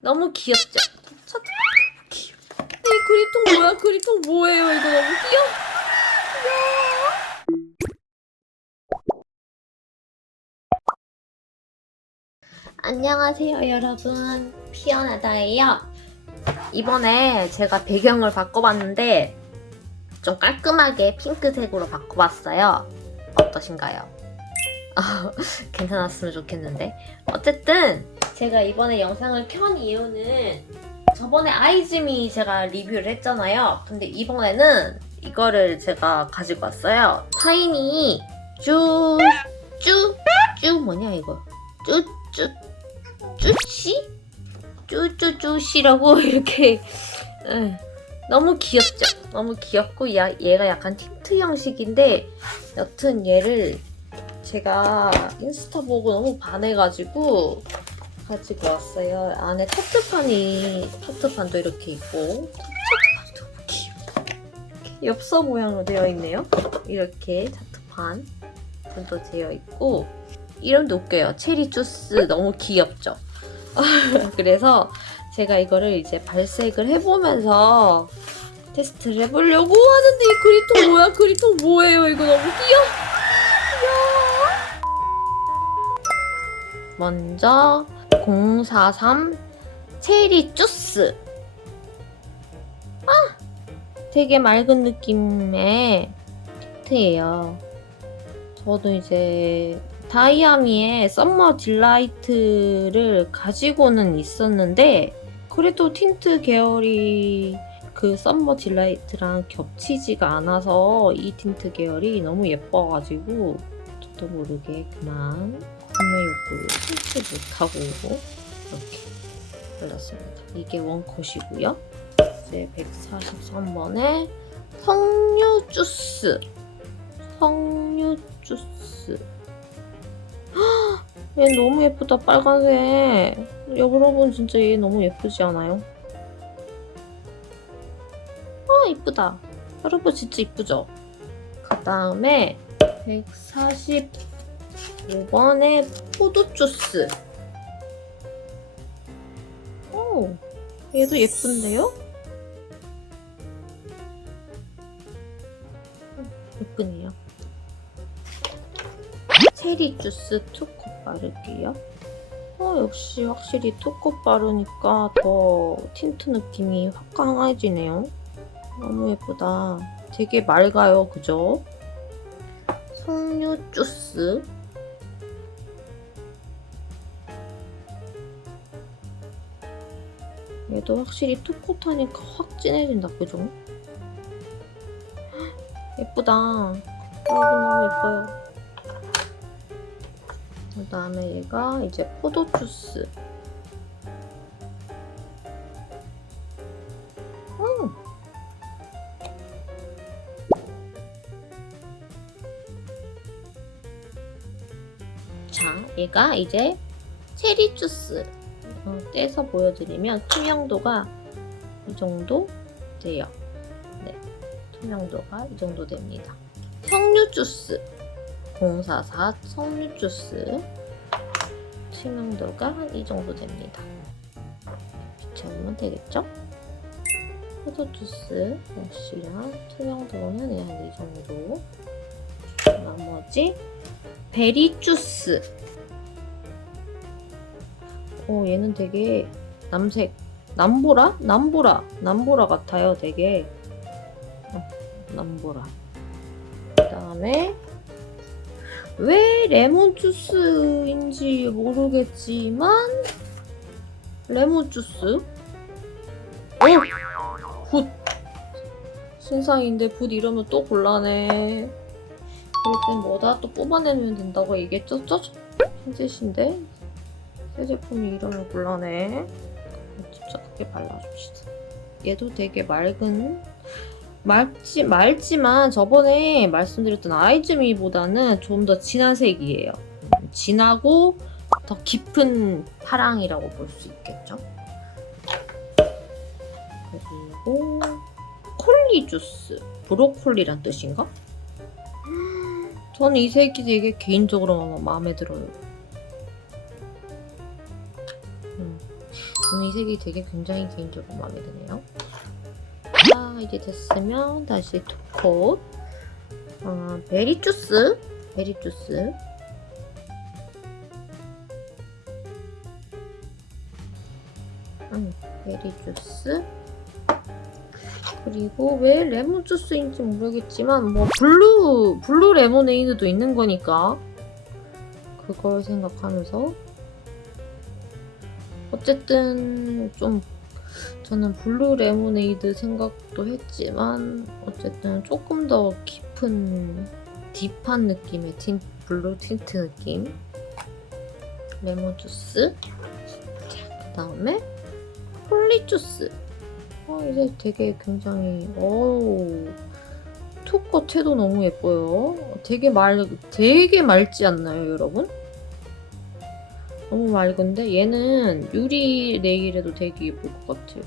너무 귀엽죠? 첫 귀여워. 이 그립통 뭐야? 그립통 뭐예요? 이거 너무 귀여워. 안녕하세요 여러분 피어나다예요 이번에 제가 배경을 바꿔봤는데 좀 깔끔하게 핑크색으로 바꿔봤어요 어떠신가요? 괜찮았으면 좋겠는데 어쨌든 제가 이번에 영상을 켠 이유는 저번에 아이즈미 제가 리뷰를 했잖아요 근데 이번에는 이거를 제가 가지고 왔어요 타이니 쭈 쭈 쭈 뭐냐 이거 쭈 쭈 쭈씨? 쭈쭈쭈씨라고 이렇게 응. 너무 귀엽죠? 너무 귀엽고 야, 얘가 약간 틴트 형식인데 여튼 얘를 제가 인스타 보고 너무 반해가지고 가지고 왔어요. 안에 타트판이 타트판도 이렇게 있고 너무 귀여워. 이렇게 엽서 모양으로 되어 있네요. 이렇게 타트판 도 되어 있고 이름도 웃겨요. 체리 주스 너무 귀엽죠? 그래서 제가 이거를 이제 발색을 해보면서 테스트를 해보려고 하는데 이 그립통 뭐야? 그립통 뭐예요? 이거 너무. 귀여워. 먼저 043 체리 주스. 아, 되게 맑은 느낌의 틴트예요. 저도 이제 다이아미의 썸머 딜라이트를 가지고는 있었는데 그래도 틴트 계열이 그 썸머 딜라이트랑 겹치지가 않아서 이 틴트 계열이 너무 예뻐가지고 저도 모르게 그만 구매 욕구를 참지 못하고 이렇게 골랐습니다. 이게 원컷이고요. 이제 143번에 석류 주스 석류 주스 얘 너무 예쁘다 빨간색 여러분 진짜 얘 너무 예쁘지 않아요? 아 이쁘다 여러분 진짜 이쁘죠? 그 다음에 145번에 포도 주스 오 얘도 예쁜데요? 음, 예쁘네요 체리 주스 투코 바를게요. 어, 역시 확실히 투코 바르니까 더 틴트 느낌이 확 강해지네요. 너무 예쁘다. 되게 맑아요, 그죠? 석류 주스. 얘도 확실히 투코 타니까 확 진해진다, 그죠? 예쁘다. 여러분 너무 예뻐요. 그 다음에 얘가 이제 포도 주스. 음. 자, 얘가 이제 체리 주스. 어, 떼서 보여드리면 투명도가 이 정도 돼요. 네, 투명도가 이 정도 됩니다. 석류 주스. 044 석류 주스 투명도가 한 이 정도 됩니다. 비춰보면 되겠죠? 포도 주스 역시나 투명도는 한 이 정도. 나머지 베리 주스. 오 얘는 되게 남색 남보라? 남보라 남보라 같아요 되게 남보라 그 다음에 왜 레몬 주스인지 모르겠지만 레몬 주스? 어! 붓! 신상인데 붓 이러면 또 곤란해 그럴 땐 뭐다 또 뽑아내면 된다고 얘기했죠? 저 현재신데 새 제품이 이러면 곤란해 침착하게 발라줍시다 얘도 되게 맑은 맑지, 맑지만 저번에 말씀드렸던 아이즈미보다는 좀 더 진한 색이에요. 음, 진하고 더 깊은 파랑이라고 볼 수 있겠죠. 그리고 콜리 주스, 브로콜리란 뜻인가? 저는 이 색이 되게 개인적으로 마음에 들어요. 이 색이 되게 굉장히 개인적으로 마음에 드네요. 자, 이제 됐으면 다시 투콧. 어, 베리 주스. 베리 주스. 음, 베리 주스. 그리고 왜 레몬 주스인지 모르겠지만 뭐 블루 블루 레모네이드도 있는 거니까 그걸 생각하면서 어쨌든 좀 저는 블루 레모네이드 생각도 했지만 어쨌든 조금 더 깊은 딥한 느낌의 틴 블루 틴트 느낌 레몬 주스 자 그다음에 홀리 주스 어, 이제 되게 굉장히 어우 투꺼 채도 너무 예뻐요. 되게 말 되게 맑지 않나요, 여러분? 너무 맑은데 얘는 유리 네일에도 되게 예쁠 것 같아요.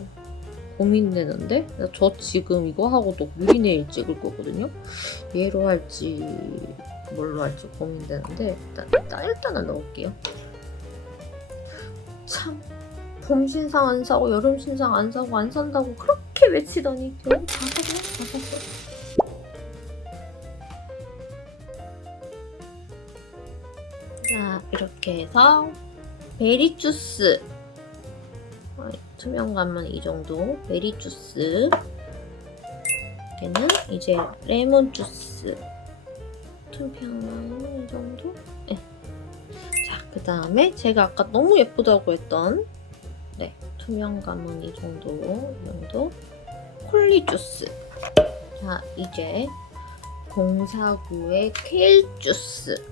고민되는데 저 지금 이거 하고도 유리 네일 찍을 거거든요. 얘로 할지 뭘로 할지 고민되는데 일단, 일단 일단은 넣을게요. 참 봄 신상 안 사고 여름 신상 안 사고 안 산다고 그렇게 외치더니 결국 다 사고 다 샀어. 자 이렇게 해서 베리 주스 어, 투명감은 이 정도 베리 주스 얘는 이제 레몬 주스 투명감은 이 정도 네. 자그 다음에 제가 아까 너무 예쁘다고 했던 네, 투명감은 이 정도, 이 정도. 콜리 주스. 자, 이제 049의 케일 주스.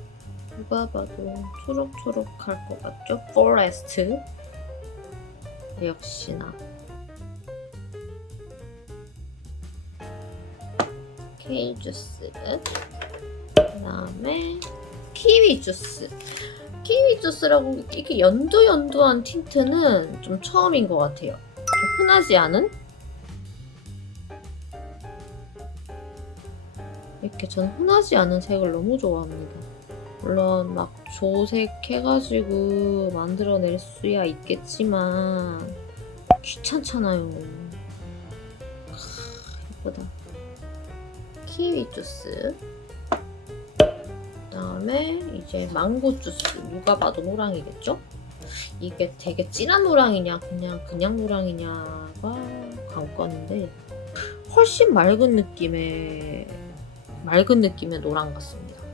누가 봐도 초록초록할 것 같죠? 포레스트. 역시나. 케일 주스. 그 다음에 키위 주스. 키위 주스라고 이렇게 연두연두한 틴트는 좀 처음인 것 같아요. 좀 흔하지 않은? 이렇게 전 흔하지 않은 색을 너무 좋아합니다. 물론 막 조색 해가지고 만들어낼 수야 있겠지만 귀찮잖아요. 아, 예쁘다. 키위 주스. 그다음에 이제 망고 주스 누가 봐도 노랑이겠죠? 이게 되게 진한 노랑이냐 그냥 그냥 노랑이냐가 관건인데 훨씬 맑은 느낌의 맑은 느낌의 노랑 같습니다.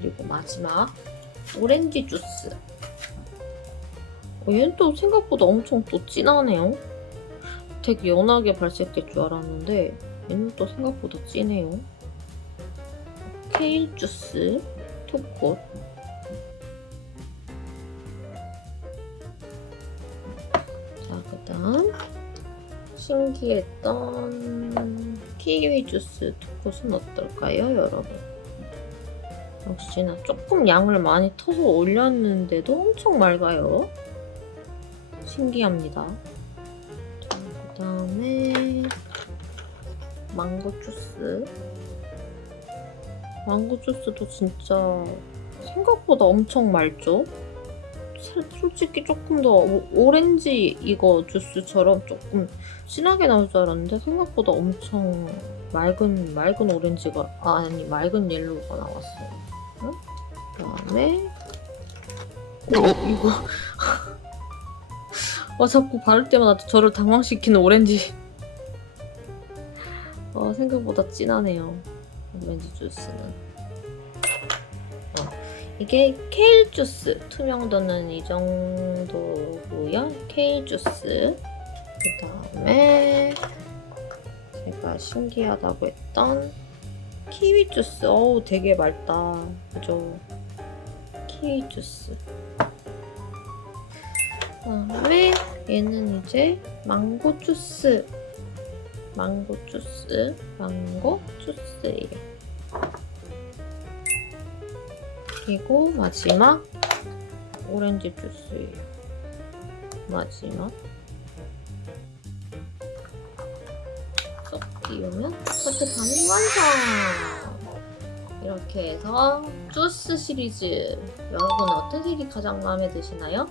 자 그리고 마지막 오렌지 주스. 어, 얘는 또 생각보다 엄청 또 진하네요. 되게 연하게 발색될 줄 알았는데 얘는 또 생각보다 진해요. 케일 주스 투꽃 자 그 다음 신기했던 키위 주스 투꽃은 어떨까요 여러분 역시나 조금 양을 많이 터서 올렸는데도 엄청 맑아요 신기합니다 자 그다음에 망고 주스 망고 주스도 진짜 생각보다 엄청 맑죠? 살- 솔직히 조금 더 오- 오렌지 이거 주스처럼 조금 진하게 나올 줄 알았는데 생각보다 엄청 맑은 맑은 오렌지가 아, 아니 맑은 옐로우가 나왔어요. 응? 그다음에 어, 이거 어 자꾸 바를 때마다 저를 당황시키는 오렌지. 어 생각보다 진하네요. 오렌지 주스는. 어, 이게 케일 주스. 투명도는 이 정도고요. 케일 주스. 그 다음에 제가 신기하다고 했던 키위 주스. 어우, 되게 맑다. 그죠? 키위 주스. 그다음에 얘는 이제 망고 주스. 망고 주스, 망고 주스예요. 그리고 마지막 오렌지 주스예요. 마지막 쏙 띄우면 커트판이 완성! 이렇게 해서 주스 시리즈 여러분 어떤 색이 가장 마음에 드시나요?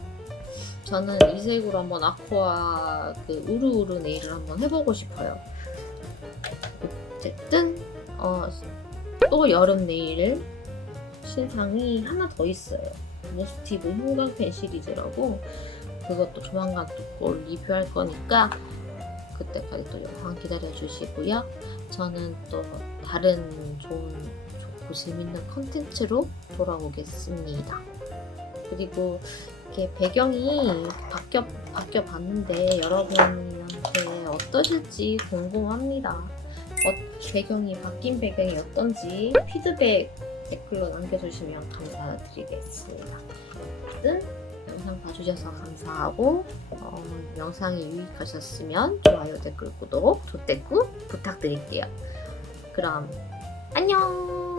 저는 이 색으로 한번 아쿠아 그 우르우르 네일을 한번 해보고 싶어요. 어쨌든 어, 또 여름 네일 신상이 하나 더 있어요. 모스티브 형광펜 시리즈라고 그것도 조만간 또 리뷰할 거니까 그때까지 또 영상 기다려 주시고요. 저는 또 다른 좋은 좋고 재밌는 컨텐츠로 돌아오겠습니다. 그리고 이렇게 배경이 바뀌어 바뀌어 봤는데 여러분한테 어떠실지 궁금합니다. 어, 배경이 바뀐 배경이 어떤지 피드백 댓글로 남겨주시면 감사드리겠습니다. 어쨌든 영상 봐주셔서 감사하고 어, 영상이 유익하셨으면 좋아요, 댓글, 구독, 조댓구 부탁드릴게요. 그럼 안녕.